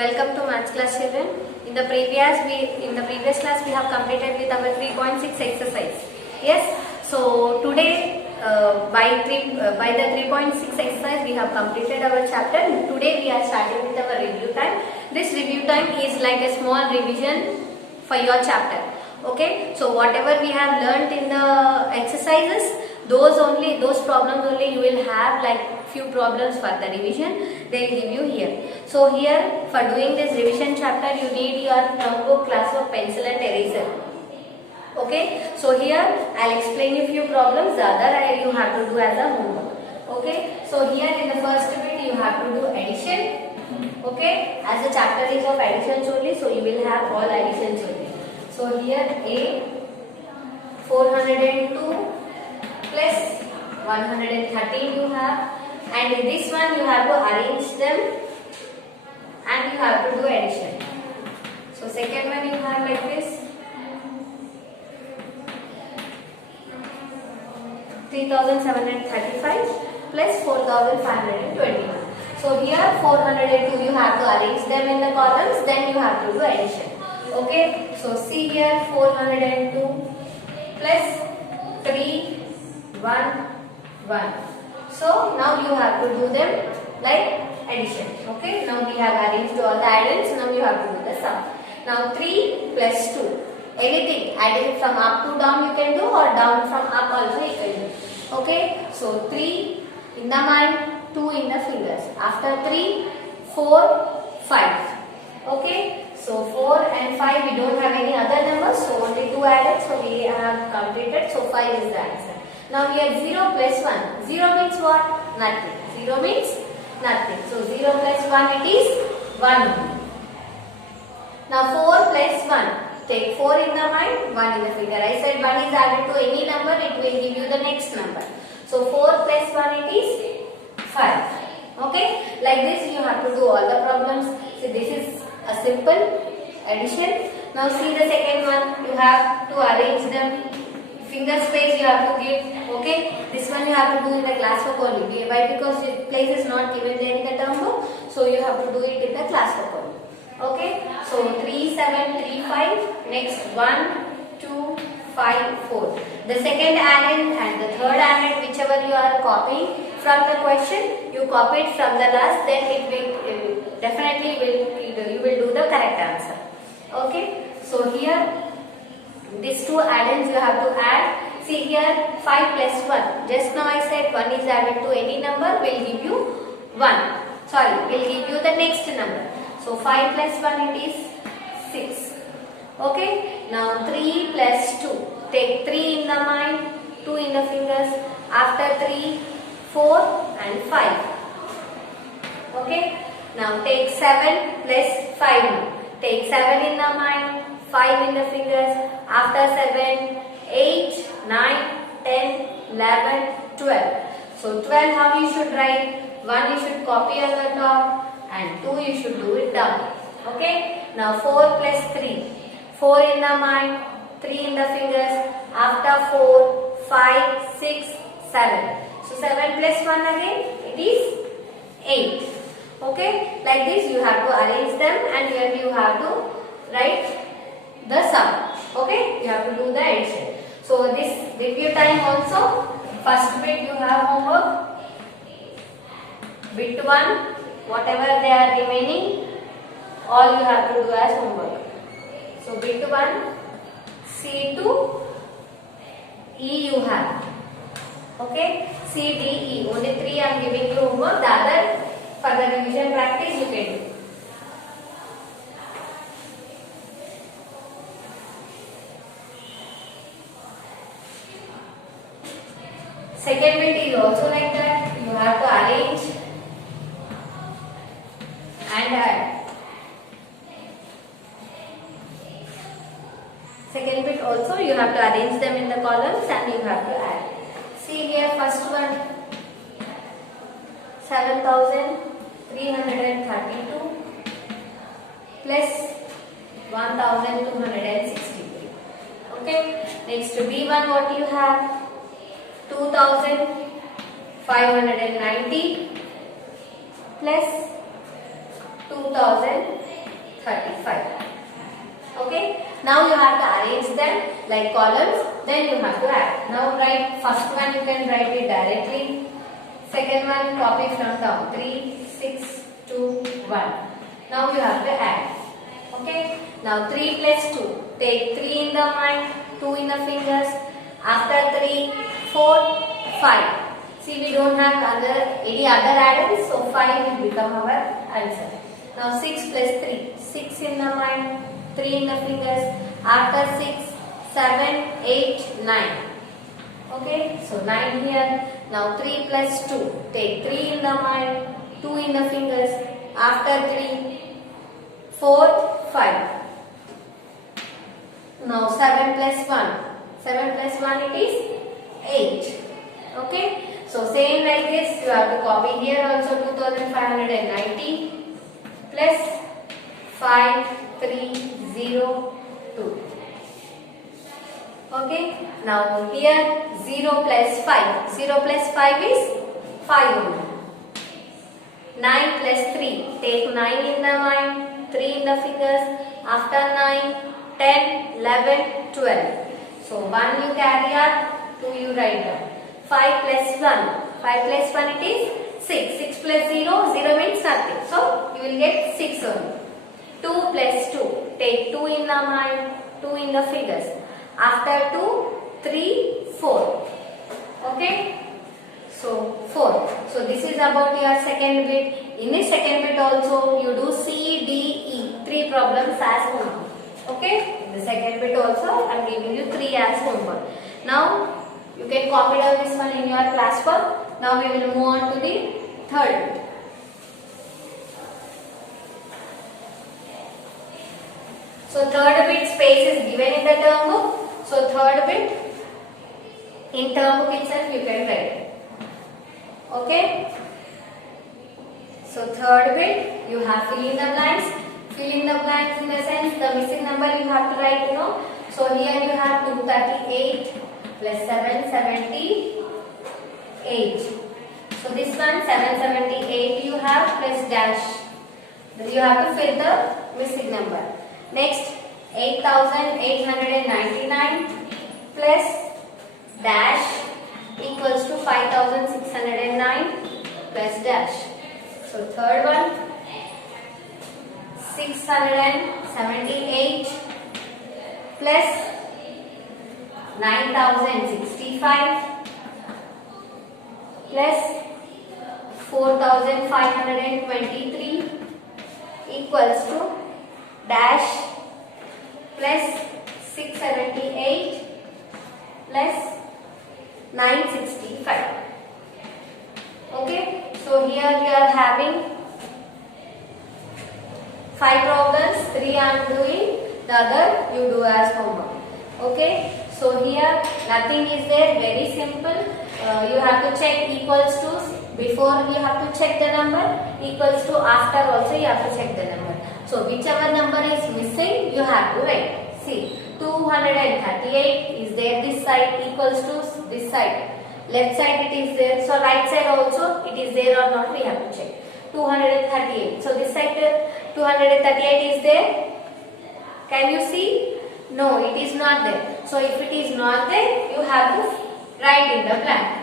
Welcome to Maths class, children. In the previous class we have completed with our 3.6 exercise. Yes. So today by the 3.6 exercise we have completed our chapter. Today we are starting with our review time. This review time is like a small revision for your chapter. Okay. So whatever we have learnt in the exercises, those problems only you will have, like few problems for the revision they will give you here. So here for doing this revision chapter you need your notebook, classwork, pencil and eraser. Okay, so here I'll explain you few problems, the other you have to do as a homework. Okay, so here in the first bit you have to do addition. Okay, as the chapter is of additions only, so you will have all additions only. So here A 402 plus 113 you have, and in this one you have to arrange them and you have to do addition. So second one you have like this 3735 plus 4521. So here 402 you have to arrange them in the columns, then you have to do addition. Okay, so see here 402 plus 311. So now you have to do them like addition. Okay, now we have arranged all the addends, now you have to do the sum. Now 3 plus 2, anything adding from up to down you can do, or down from up also you can do. Okay, so 3 in the mind, 2 in the fingers. After 3, 4, 5. Okay, so 4 and 5 we don't have any other numbers, so only 2 added, so we have completed, so 5 is the answer. Now here 0 plus 1. 0 means what? Nothing. 0 means nothing. So 0 plus 1 it is 1. Now 4 plus 1. Take 4 in the mind, 1 in the finger. I said 1 is added to any number, it will give you the next number. So 4 plus 1 it is 5. Okay? Like this you have to do all the problems. So this is a simple addition. Now see the second one. You have to arrange them. Finger space you have to give. Okay, this one you have to do in the classwork only. Why? Because the place is not given there in the term book, so you have to do it in the classwork only. Okay, so 3, 7, 3, 5. Next 1, 2, 5, 4. The second addend and the third addend, whichever you are copying from the question, you copy it from the last. Then it will definitely you will do the correct answer. Okay, so here these two addends you have to add. See here 5 plus 1. Just now I said 1 is added to any number will give you 1. Sorry, will give you the next number. So 5 plus 1 it is 6. Okay. Now 3 plus 2. Take 3 in the mind, 2 in the fingers. After 3, 4 and 5. Okay. Now take 7 plus 5. Take 7 in the mind, 5 in the fingers. After 7, 8, 9, 10, 11, 12. So 12 how you should write? 1 you should copy on the top and 2 you should do it down. Okay. Now 4 plus 3. 4 in the mind, 3 in the fingers. After 4, 5, 6, 7. So 7 plus 1 again it is 8. Okay. Like this you have to arrange them, and here you have to write the sum. Okay, you have to do the addition. So this review time also, first bit you have homework, bit 1, whatever they are remaining, all you have to do as homework. So bit 1, C to E you have. Okay, C, D, E, only 3 I am giving you homework, the other for the revision practice you can do. Second bit is also like that. You have to arrange and add. Second bit also you have to arrange them in the columns and you have to add. See here first one 7332 plus 1263. Okay. Next B1 what you have? 2590 plus 2000 35. Okay. Now you have to arrange them like columns. Then you have to add. Now write first one. You can write it directly. Second one, copy from down. 3, 6, 2, 1. Now you have to add. Okay. Now 3 plus 2. Take 3 in the mind, 2 in the fingers. After 3, 4, 5. See, we don't have any other adders, so 5 will become our answer. Now 6 plus 3. 6 in the mind, 3 in the fingers. After 6, 7, 8, 9. Okay, so 9 here. Now 3 plus 2. Take 3 in the mind, 2 in the fingers. After 3, 4, 5. Now 7 plus 1. 7 plus 1 it is 8. Okay. So same like this you have to copy here also 2590 plus 5302. Okay. Now here 0 plus 5. 0 plus 5 is 5 only. 9 plus 3. Take 9 in the mind, 3 in the fingers. After 9, 10, 11, 12. So 1 you carry out, 2 you write down. 5 plus 1. 5 plus 1 it is 6. 6 plus 0, 0 means nothing. So you will get 6 only. 2 plus 2. Take 2 in the mind, 2 in the fingers. After 2, 3, 4. Okay. So 4. So this is about your second bit. In the second bit also you do C, D, E. 3 problems as homework. Okay. In the second bit also I am giving you 3 as homework. Now you can copy down this one in your class work. Now we will move on to the third bit. So third bit space is given in the term book. So third bit in term book itself you can write. Okay. So third bit you have fill in the blanks. Fill in the blanks in the sense the missing number you have to write, So here you have 238 plus 778. So this one 778 you have plus dash. You have to fill the missing number. Next 8899 plus dash equals to 5609 plus dash. So third one 678 plus 9065 plus 4523 equals to dash plus 678 plus 965. Okay, so here we are having 5 problems, 3 I am doing, the other you do as homework. Okay, so here nothing is there, very simple. You have to check equals to, before you have to check the number, equals to after also you have to check the number. So whichever number is missing you have to write. See, 238 is there this side, equals to this side. Left side it is there, so right side also it is there or not we have to check. 238. So this side 238 is there. Can you see? No, it is not there. So if it is not there, you have to write in the blank.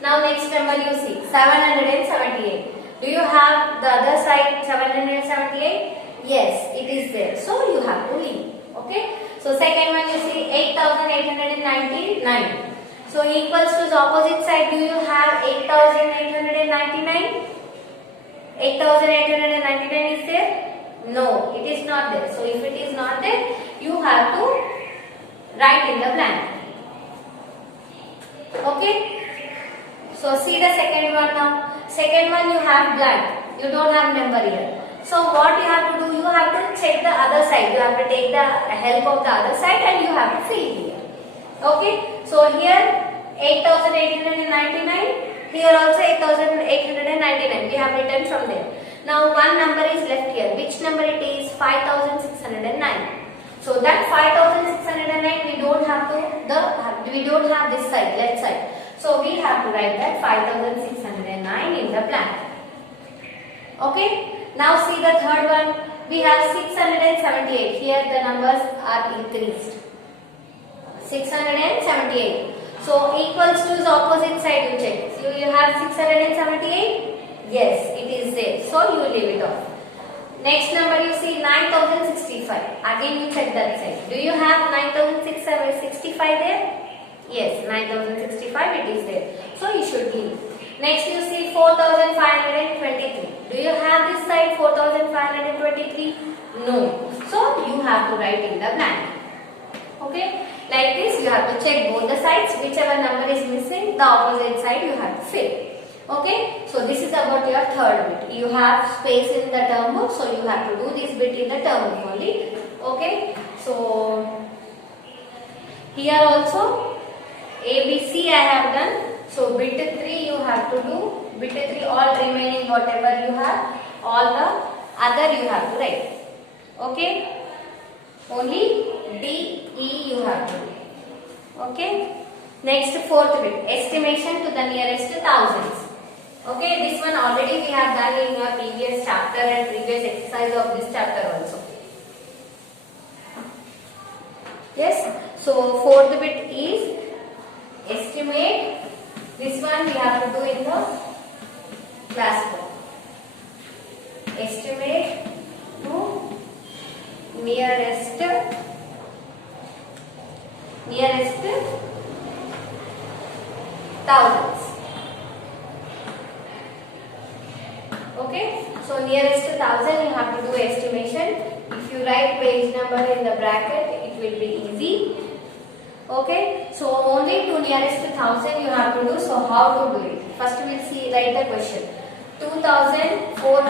Now next number you see 778. Do you have the other side 778? Yes, it is there. So you have to leave. Okay. So second one you see 8899. So equals to the opposite side. Do you have 8899? 8899 is there? No, it is not there. So if it is not there, you have to write in the blank. Okay. So see the second one now. Second one you have blank. You don't have number here. So what you have to do? You have to check the other side. You have to take the help of the other side and you have to fill here. Okay. So here 8899. Here also 8899. We have written from there. Now one number is left here. Which number it is? 5609. So that 5609 we don't have this side, left side. So we have to write that 5609 in the blank. Okay. Now see the third one. We have 678. Here the numbers are increased. 678. So equals to is opposite side, you check. So you have 678. Yes, it is there. So you leave it off. Next number you see 9065. Again you check that side. Do you have 9665 there? Yes, 9065 it is there. So you should leave. Next you see 4523. Do you have this side 4523? No. So you have to write in the blank. Okay. Like this you have to check both the sides. Whichever number is missing, the opposite side you have to fill. Okay, so this is about your third bit. You have space in the term book, so you have to do this bit in the term book only. Okay, so here also A, B, C I have done. So bit 3 you have to do. Bit 3 all remaining whatever you have, all the other you have to write. Okay, only D, E you have to do. Okay, next fourth bit, estimation to the nearest thousands. Okay, this one already we have done in your previous chapter and previous exercise of this chapter also. Yes, so fourth bit is estimate. This one we have to do in the class book. Estimate to nearest thousands. Okay, so nearest 1000 you have to do estimation. If you write page number in the bracket, it will be easy. Okay, so only to nearest 1000 you have to do. So how to do it? First we will see, write the question. 2404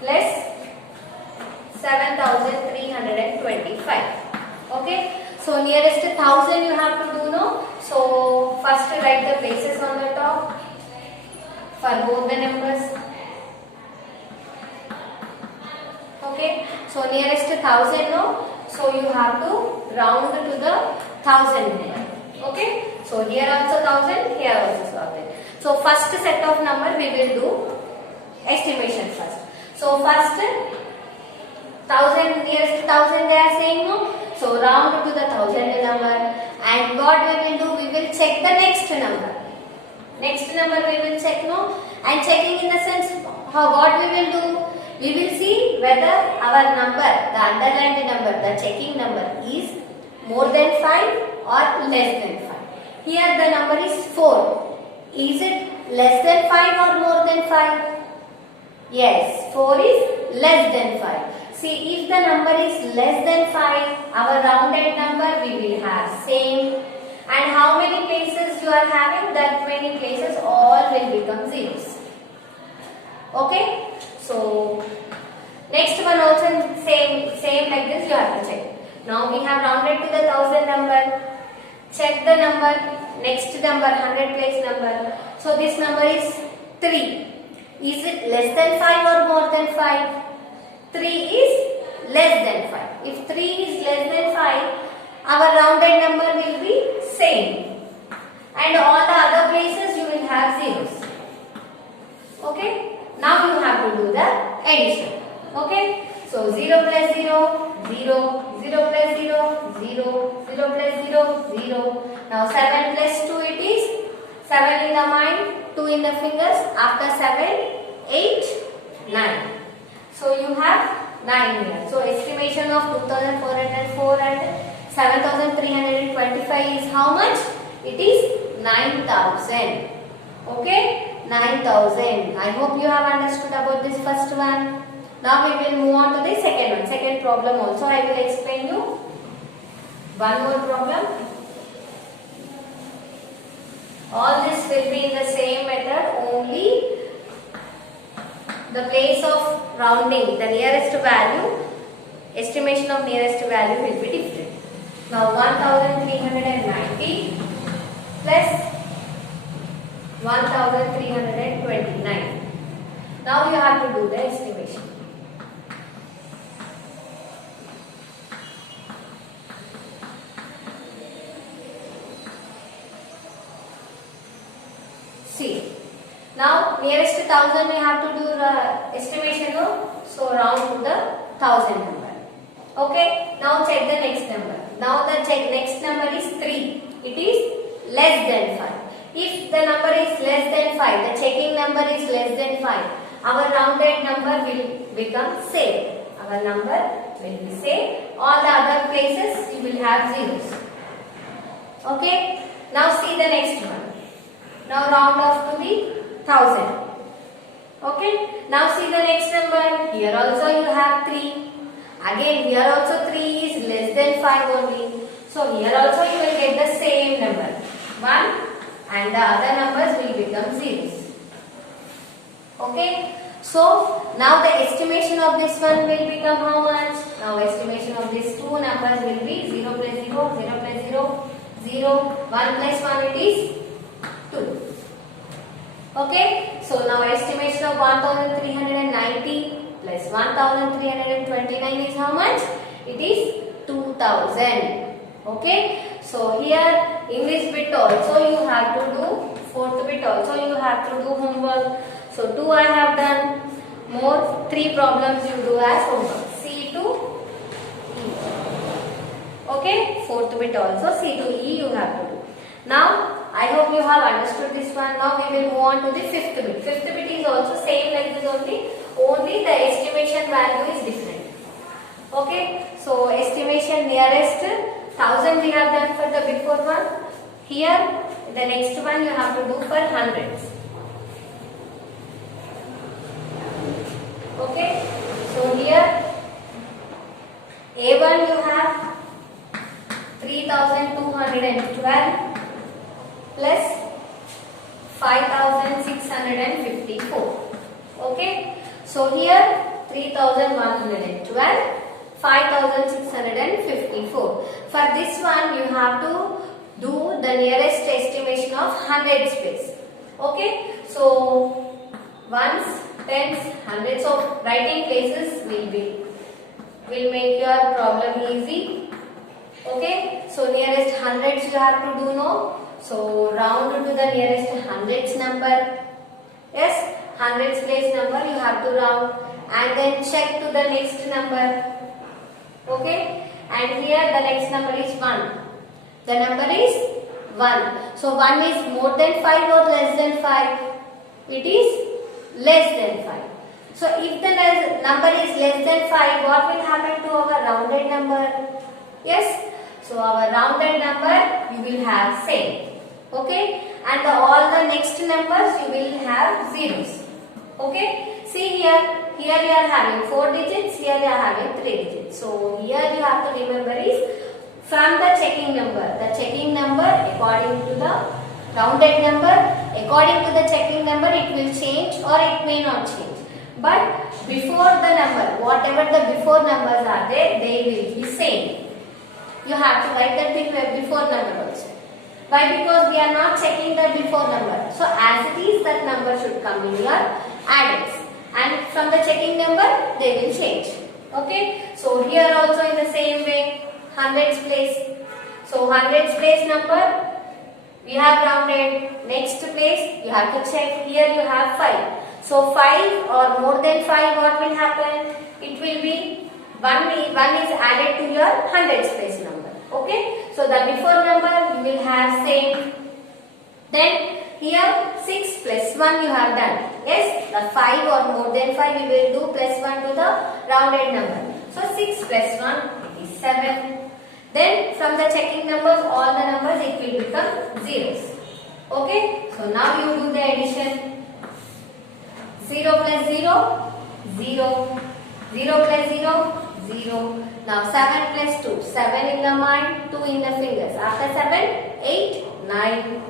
plus 7325. Okay, so nearest 1000 you have to do, no? So first write the places on the top for both the numbers. Okay, so nearest 1000, no? So you have to round to the 1000 number. Okay, so here also 1000, here also 1000. So first set of number we will do estimation first. So first 1000, nearest 1000 they are saying, no? So round to the 1000 number, and what we will do, we will check the next number. Next number we will check, no? And checking in the sense, what we will do? We will see whether our number, the underlined number, the checking number is more than 5 or less than 5. Here the number is 4. Is it less than 5 or more than 5? Yes, 4 is less than 5. See, if the number is less than 5, our rounded number we will have same. And how many places you are having? That many places all will become zeros. Okay? So next one also same like this you have to check. Now we have rounded to the 1000 number. Check the number. Next number, 100 place number. So this number is 3. Is it less than 5 or more than 5? 3 is less than 5. If 3 is less than 5, our rounded number will be same. And all the other places you will have zeros. Okay? Now you have to do the addition. Okay? So 0 plus 0, 0, 0 plus 0, 0, 0 plus 0, 0. Now 7 plus 2 it is 7 in the mind, 2 in the fingers. After 7, 8, 9. So you have 9 here. So estimation of 2404 and 7325 is how much? It is 9000. Okay? 9000. I hope you have understood about this first one. Now we will move on to the second one. Second problem also I will explain you. One more problem. All this will be in the same method, only the place of rounding, the nearest value, estimation of nearest value will be different. Now 1390 plus 1329. Now you have to do the estimation. See, now nearest 1000 we have to do the estimation, no? So round to the 1000 number. Okay. Now check the next number. Now the next number is 3. It is less than 5. If the number is less than 5, the checking number is less than 5, our rounded number will become same. Our number will be same. All the other places you will have zeros. Okay. Now see the next one. Now round off to the 1000. Okay. Now see the next number. Here also you have 3. Again here also 3 is less than 5 only. So here also you will get the same number 1 and the other numbers will become zeros. Okay. So now the estimation of this one will become how much? Now estimation of these two numbers will be 0 plus 0, 0 plus 0, 0, 1 plus 1 it is 2. Okay. So now estimation of 1390 plus 1329 is how much? It is 2000. Okay. So here in this bit also you have to do, fourth bit also you have to do homework. So 2 I have done. More 3 problems you do as homework. C to E. Okay. Fourth bit also C to E you have to do. Now I hope you have understood this one. Now we will move on to the fifth bit. Fifth bit is also same like this only. Only the estimation value is different. Okay. So estimation nearest 1000 we have done for the before one. Here the next one you have to do for hundreds. Okay. So here A1 you have 3212 plus 5654. Okay. So here 3112, 5654. For this one you have to do the nearest estimation of hundreds place. Okay. So ones, tens, hundreds of writing places will make your problem easy. Okay. So nearest hundreds you have to do no. So round to the nearest hundreds number. Yes, hundreds place number you have to round and then check to the next number. Okay. And here the next number is 1. The number is 1. So 1 is more than 5 or less than 5? It is less than 5. So if the number is less than 5, what will happen to our rounded number? Yes. So our rounded number you will have same. Okay. And all the next numbers you will have zeros. Okay. See here you are having 4 digits, here you are having 3 digits. So here you have to remember is from the checking number. The checking number according to the rounded number, according to the checking number it will change or it may not change. But before the number, whatever the before numbers are there, they will be same. You have to write that before number also. Why? Because we are not checking the before number. So as it is, that number should come in your addends. And from the checking number, they will change. Okay. So here also in the same way, hundreds place. So hundreds place number, we have rounded. Next place, you have to check. Here you have 5. So 5 or more than 5, what will happen? It will be 1 is added to your hundreds place number. Okay. So the before number you will have same. Then here 6 plus 1 you have done. Yes, the 5 or more than 5 we will do plus 1 to the rounded number. So 6 plus 1 is 7. Then from the checking numbers, all the numbers it will become zeros. Okay. So now you do the addition. 0 plus 0, 0. 0 plus 0, 0. Now 7 plus 2, 7 in the mind, 2 in the fingers. After 7, 8, 9.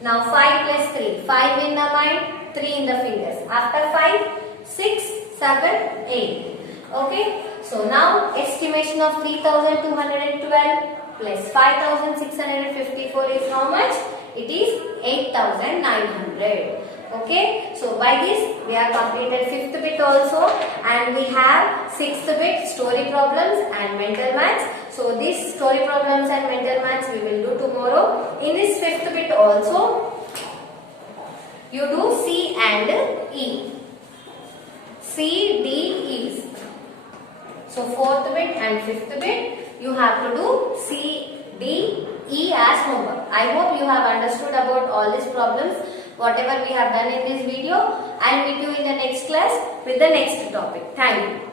Now 5 plus 3, 5 in the mind, 3 in the fingers. After 5, 6, 7, 8. Okay. So now estimation of 3212 plus 5654 is how much? It is 8900. Okay. So by this we have completed 5th bit also, and we have 6th bit story problems and mental maths. So these story problems and mental maths we will do tomorrow. In this 5th bit also you do C and E. C C, D, E. So fourth bit and fifth bit you have to do C, D, E as homework. I hope you have understood about all these problems, whatever we have done in this video. I will meet you in the next class with the next topic. Thank you.